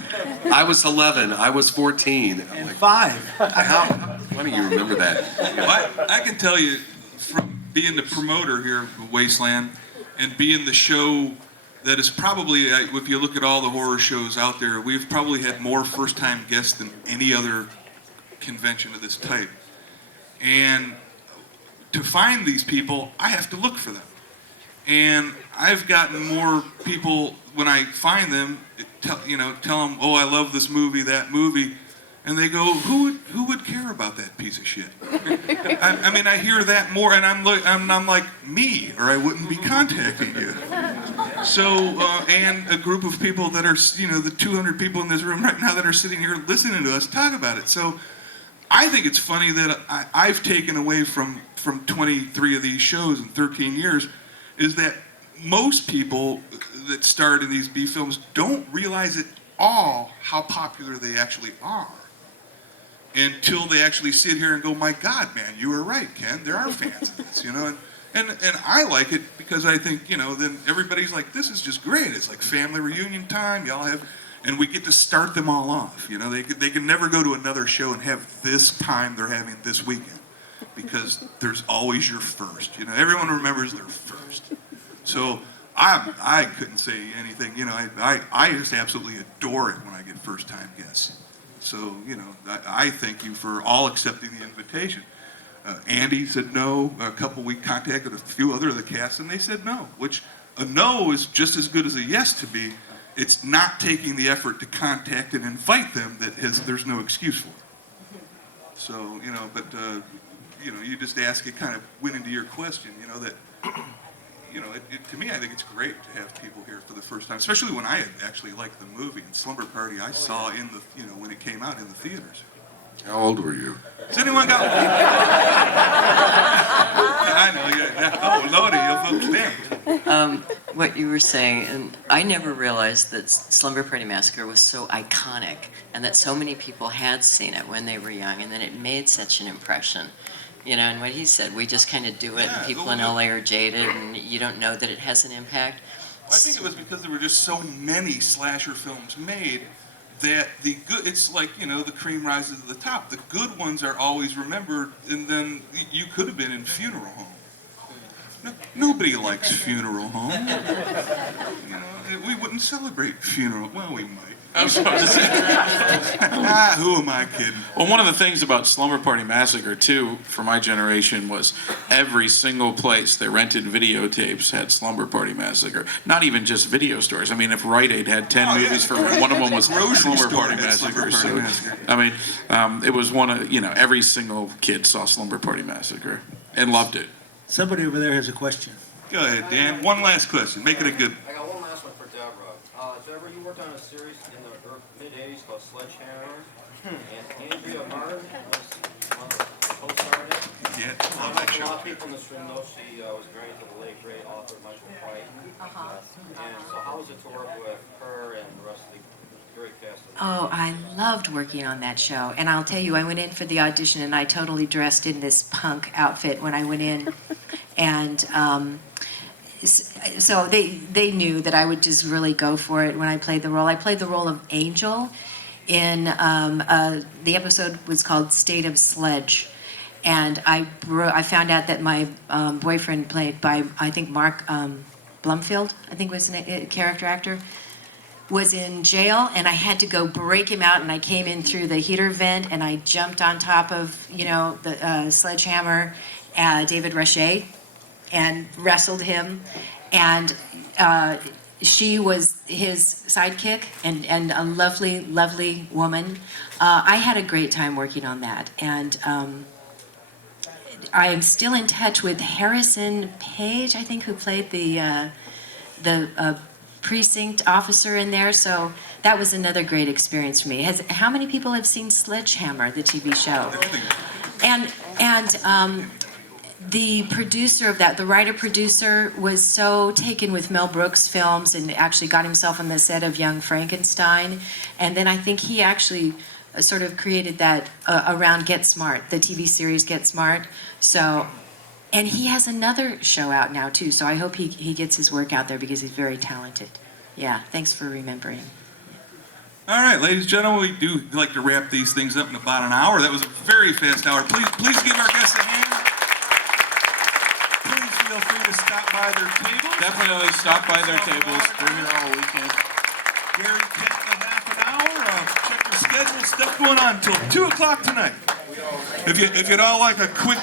I was 11. I was 14. I'm And like, 5. why don't you remember that? Well, I can tell you from being the promoter here of Wasteland and being the show that is probably, if you look at all the horror shows out there, we've probably had more first-time guests than any other convention of this type. And to find these people, I have to look for them. And I've gotten more people, when I find them, tell them, oh, I love this movie, that movie. And they go, who would care about that piece of shit? I mean, I hear that more, and I'm like, me, or I wouldn't be contacting you. So, and a group of people that are, the 200 people in this room right now that are sitting here listening to us talk about it. So, I think it's funny that I've taken away from 23 of these shows in 13 years is that most people that start in these B films don't realize at all how popular they actually are until they actually sit here and go, my God, man, you were right, Ken. There are fans of this, And I like it because I think, then everybody's like, this is just great. It's like family reunion time. Y'all have... And we get to start them all off. They can never go to another show and have this time they're having this weekend because there's always your first. Everyone remembers their first. So I couldn't say anything. I just absolutely adore it when I get first time guests. So I thank you for all accepting the invitation. Andy said no. We contacted a few other of the cast and they said no, which a no is just as good as a yes to me. It's not taking the effort to contact and invite them there's no excuse for. So, you just ask, it kind of went into your question, that, to me, I think it's great to have people here for the first time, especially when I had actually liked the movie. And Slumber Party I saw in the, when it came out in the theaters. How old were you? Has anyone got... I know, yeah. Oh, Lordy, you folks damn. What you were saying, and I never realized that Slumber Party Massacre was so iconic and that so many people had seen it when they were young and that it made such an impression. and what he said, we just kind of do it, Yeah, and people well, in LA are jaded, and you don't know that it has an impact. I think it was because there were just so many slasher films made that the good, it's like, the cream rises to the top. The good ones are always remembered, and then you could have been in Funeral Home. Nobody likes Funeral Home. We wouldn't celebrate funeral. Well, we might. I was about to say. Who am I kidding? Well, one of the things about Slumber Party Massacre, too, for my generation, was every single place they rented videotapes had Slumber Party Massacre. Not even just video stores. I mean, if Rite Aid had 10 movies for one of them was Grocery Slumber store Party had Slumber Massacre. Party So, Massacre. I mean, it was one of, every single kid saw Slumber Party Massacre and loved it. Somebody over there has a question. Go ahead, Dan. One last question. Make it a good. I got one last one for Deborah. Deborah, you worked on a series in the mid-'80s called Sledgehammer, and Andrea Martin was one of the co-starring it. Yeah, I love that think a show. lot of people in this room know she was married to the late, great author Michael Crichton. And so how was it to work with her and the rest of the great cast of Oh, I loved working on that show. And I'll tell you, I went in for the audition and I totally dressed in this punk outfit when I went in. And so they knew that I would just really go for it when I played the role. I played the role of Angel in, the episode was called State of Sledge. And I found out that my boyfriend, played by, I think, Mark Blumfield, I think was the character actor, was in jail, and I had to go break him out, and I came in through the heater vent, and I jumped on top of, the sledgehammer, David Rasche, and wrestled him, and she was his sidekick, and a lovely, lovely woman. I had a great time working on that, and I am still in touch with Harrison Page, I think, who played the precinct officer in there, so that was another great experience for me. How many people have seen Sledgehammer, the TV show? And the producer of that, the writer-producer, was so taken with Mel Brooks films and actually got himself on the set of Young Frankenstein, and then I think he actually sort of created that around Get Smart, the TV series Get Smart. So, and he has another show out now too, so I hope he gets his work out there because he's very talented. Yeah, thanks for remembering. All right, ladies and gentlemen, we do like to wrap these things up in about an hour. That was a very fast hour. Please give our guests a hand. Please feel free to stop by their tables. Definitely stop by their tables. Bring it all weekend. Gary, take a half an hour. Check your schedule. Stuff going on until 2 o'clock tonight. If you'd all like a quick